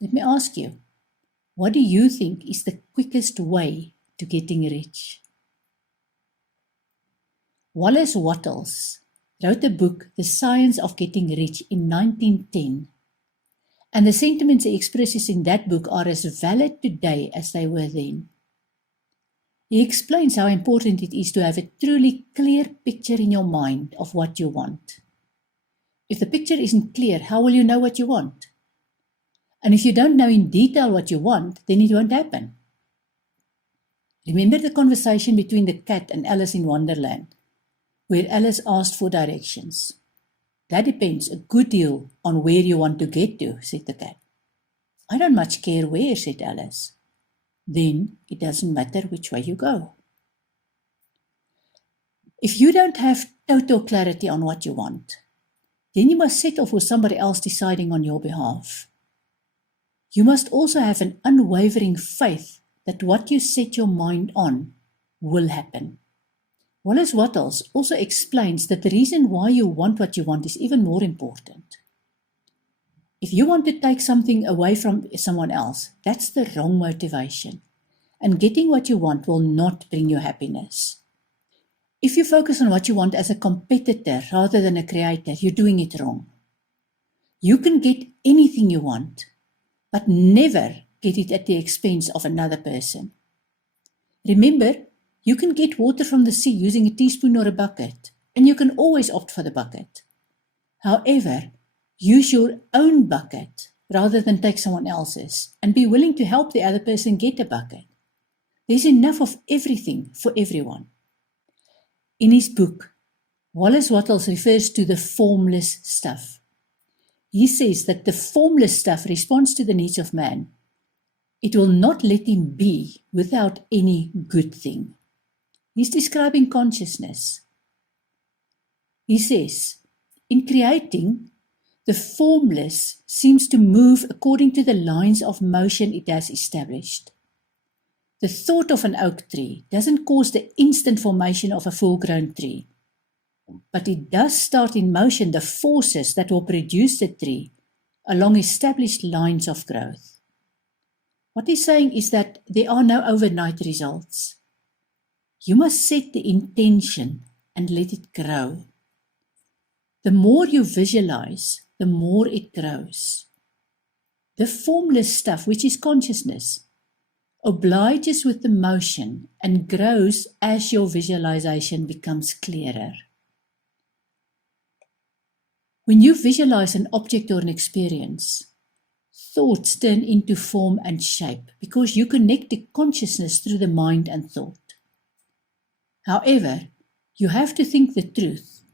Let me ask you, what do you think is the quickest way to getting rich? Wallace Wattles wrote a book, The Science of Getting Rich, in 1910, and the sentiments he expresses in that book are as valid today as they were then. He explains how important it is to have a truly clear picture in your mind of what you want. If the picture isn't clear, how will you know what you want? And if you don't know in detail what you want, then it won't happen. Remember the conversation between the cat and Alice in Wonderland, where Alice asked for directions. That depends a good deal on where you want to get to, said the cat. I don't much care where, said Alice. Then it doesn't matter which way you go. If you don't have total clarity on what you want, then you must settle for somebody else deciding on your behalf. You must also have an unwavering faith that what you set your mind on will happen. Wallace Wattles also explains that the reason why you want what you want is even more important. If you want to take something away from someone else, that's the wrong motivation, and getting what you want will not bring you happiness. If you focus on what you want as a competitor rather than a creator, you're doing it wrong. You can get anything you want, but never get it at the expense of another person. Remember, you can get water from the sea using a teaspoon or a bucket, and you can always opt for the bucket. However, use your own bucket rather than take someone else's, and be willing to help the other person get a bucket. There's enough of everything for everyone. In his book, Wallace Wattles refers to the formless stuff. He says that the formless stuff responds to the needs of man. It will not let him be without any good thing. He's describing consciousness. He says, in creating, the formless seems to move according to the lines of motion it has established. The thought of an oak tree doesn't cause the instant formation of a full-grown tree, but it does start in motion the forces that will produce the tree along established lines of growth. What he's saying is that there are no overnight results. You must set the intention and let it grow. The more you visualize, the more it grows. The formless stuff, which is consciousness, obliges with the motion and grows as your visualization becomes clearer. When you visualize an object or an experience, thoughts turn into form and shape because you connect the consciousness through the mind and thought. However, you have to think the truth,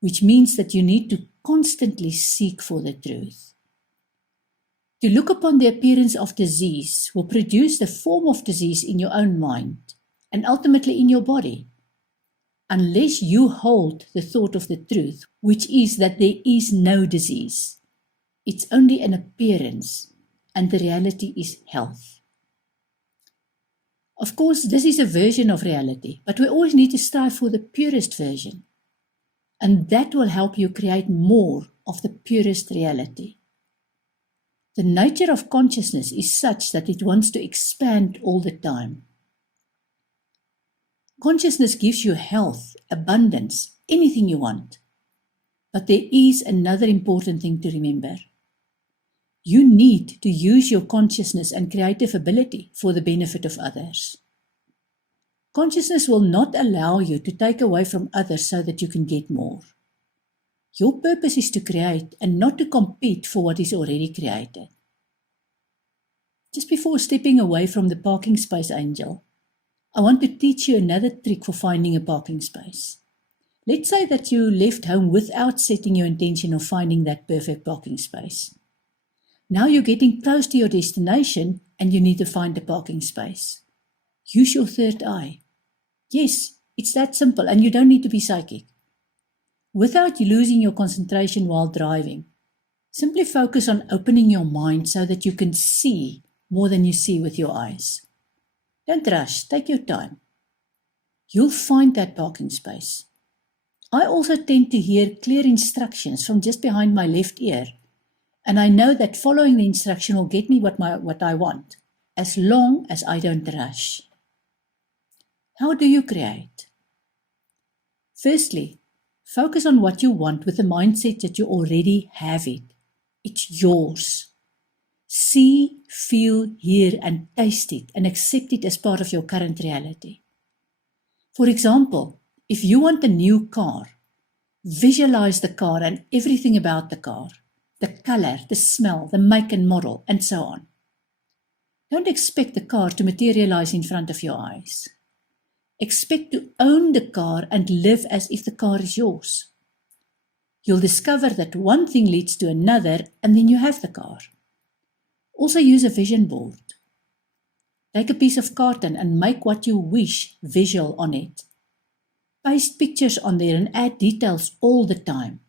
which means that you need to constantly seek for the truth. To look upon the appearance of disease will produce the form of disease in your own mind and ultimately in your body, unless you hold the thought of the truth, which is that there is no disease. It's only an appearance, and the reality is health. Of course, this is a version of reality, but we always need to strive for the purest version, and that will help you create more of the purest reality. The nature of consciousness is such that it wants to expand all the time. Consciousness gives you health, abundance, anything you want. But there is another important thing to remember. You need to use your consciousness and creative ability for the benefit of others. Consciousness will not allow you to take away from others so that you can get more. Your purpose is to create and not to compete for what is already created. Just before stepping away from the parking space angel, I want to teach you another trick for finding a parking space. Let's say that you left home without setting your intention of finding that perfect parking space. Now you're getting close to your destination and you need to find a parking space. Use your third eye. Yes, it's that simple, and you don't need to be psychic. Without losing your concentration while driving, simply focus on opening your mind so that you can see more than you see with your eyes. Don't rush, take your time. You'll find that parking space. I also tend to hear clear instructions from just behind my left ear, and I know that following the instruction will get me what I want, as long as I don't rush. How do you create? Firstly, focus on what you want with the mindset that you already have it. It's yours. See, feel, hear, and taste it, and accept it as part of your current reality. For example, if you want a new car, visualize the car and everything about the car, the color, the smell, the make and model, and so on. Don't expect the car to materialize in front of your eyes. Expect to own the car and live as if the car is yours. You'll discover that one thing leads to another, and then you have the car. Also use a vision board. Take a piece of carton and make what you wish visual on it. Paste pictures on there and add details all the time.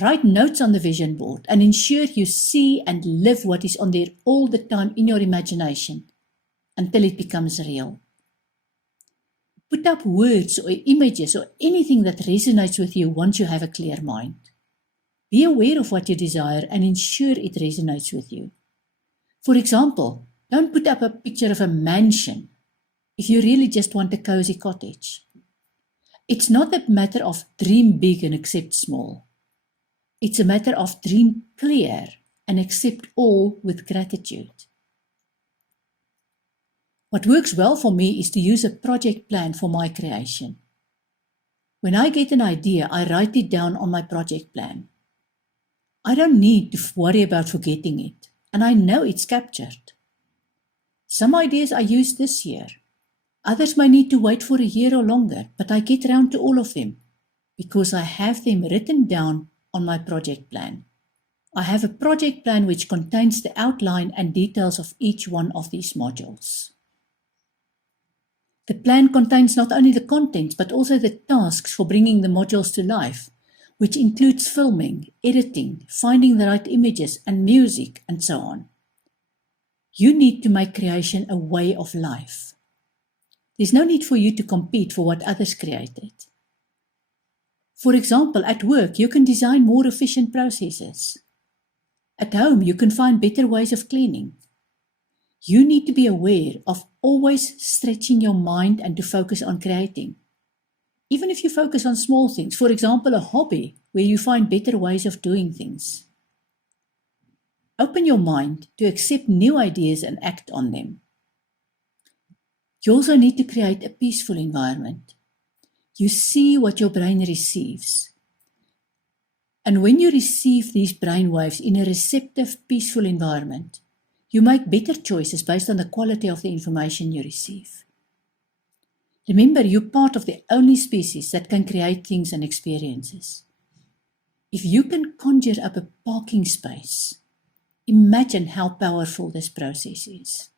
Write notes on the vision board and ensure you see and live what is on there all the time in your imagination until it becomes real. Put up words or images or anything that resonates with you once you have a clear mind. Be aware of what you desire and ensure it resonates with you. For example, don't put up a picture of a mansion if you really just want a cozy cottage. It's not a matter of dream big and accept small. It's a matter of dream clear and accept all with gratitude. What works well for me is to use a project plan for my creation. When I get an idea, I write it down on my project plan. I don't need to worry about forgetting it, and I know it's captured. Some ideas I use this year. Others may need to wait for a year or longer, but I get around to all of them because I have them written down on my project plan. I have a project plan which contains the outline and details of each one of these modules. The plan contains not only the contents, but also the tasks for bringing the modules to life, which includes filming, editing, finding the right images and music, and so on. You need to make creation a way of life. There's no need for you to compete for what others created. For example, at work, you can design more efficient processes. At home, you can find better ways of cleaning. You need to be aware of always stretching your mind and to focus on creating. Even if you focus on small things, for example, a hobby where you find better ways of doing things. Open your mind to accept new ideas and act on them. You also need to create a peaceful environment. You see what your brain receives. And when you receive these brain waves in a receptive, peaceful environment, you make better choices based on the quality of the information you receive. Remember, you're part of the only species that can create things and experiences. If you can conjure up a parking space, imagine how powerful this process is.